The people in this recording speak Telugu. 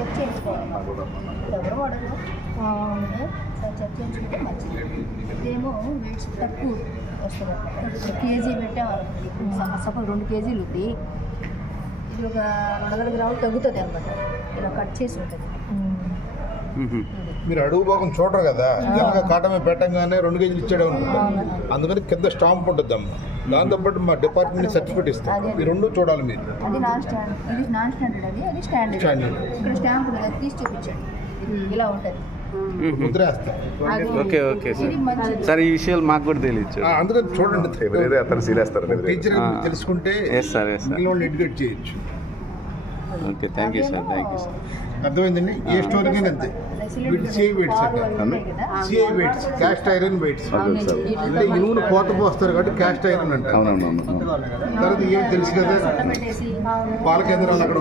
చెక్ చేయించుకోవాలి. ఎవరు వాడరు, చెక్ చేయించుకుంటే మంచిది. ఇదేమో వెయిట్స్ తక్కువ వస్తుంది అనమాట. కేజీ పెట్టామనుకోండి, సపోజ్ 2 కేజీలు ఉంది, ఇది ఒక 100 గ్రాములు తగ్గుతుంది అనమాట. ఇలా కట్ చేసి ఉంటుంది. మీరు అడుగు భాగం చూడరు కదా, జనగా కాటమే పెట్టంగానే 2 కేజీలు ఇచ్చాడు అనుకుంటాం. అందుకని కింద స్టాంప్ ఉంటుంది అమ్మ. దాంతోపాటు మా డిపార్ట్మెంట్ సర్టిఫికేట్ ఇస్తాం. ఈ 2 చూడాలి మీరు. అది నాన్ స్టాండర్డ్, ఇది నాన్ స్టాండర్డ్, అది స్టాండర్డ్. ఇక్కడ స్టాంప్ ఉంటుంది, అది తీసి చూపించండి. ఇలా ఉంటుంది, ముద్ర వేస్తాం. ఓకే ఓకే సార్, ఈ విషయాలు మాకు కూడా తెలియచ్చు. అందుకని చూడండి, అతను సీలేస్తారు టీచర్ తెలుసుకుంటే వాళ్ళు ఎడ్యుకేట్ చేయొచ్చు. Okay, thank you sir, thank you sir. అర్థమైందండి. ఏ స్టోరీకైనా అంతే. సిఐ వెయిట్స్ అంటారు. CI weights, cast iron weights. అంటే ఇనుమును కోత పోస్తారు కాబట్టి క్యాస్ట్ ఐరన్ అంటారు. అవునవును. తర్వాత ఏం తెలుసు కదా, పాల కేంద్రాలు అక్కడ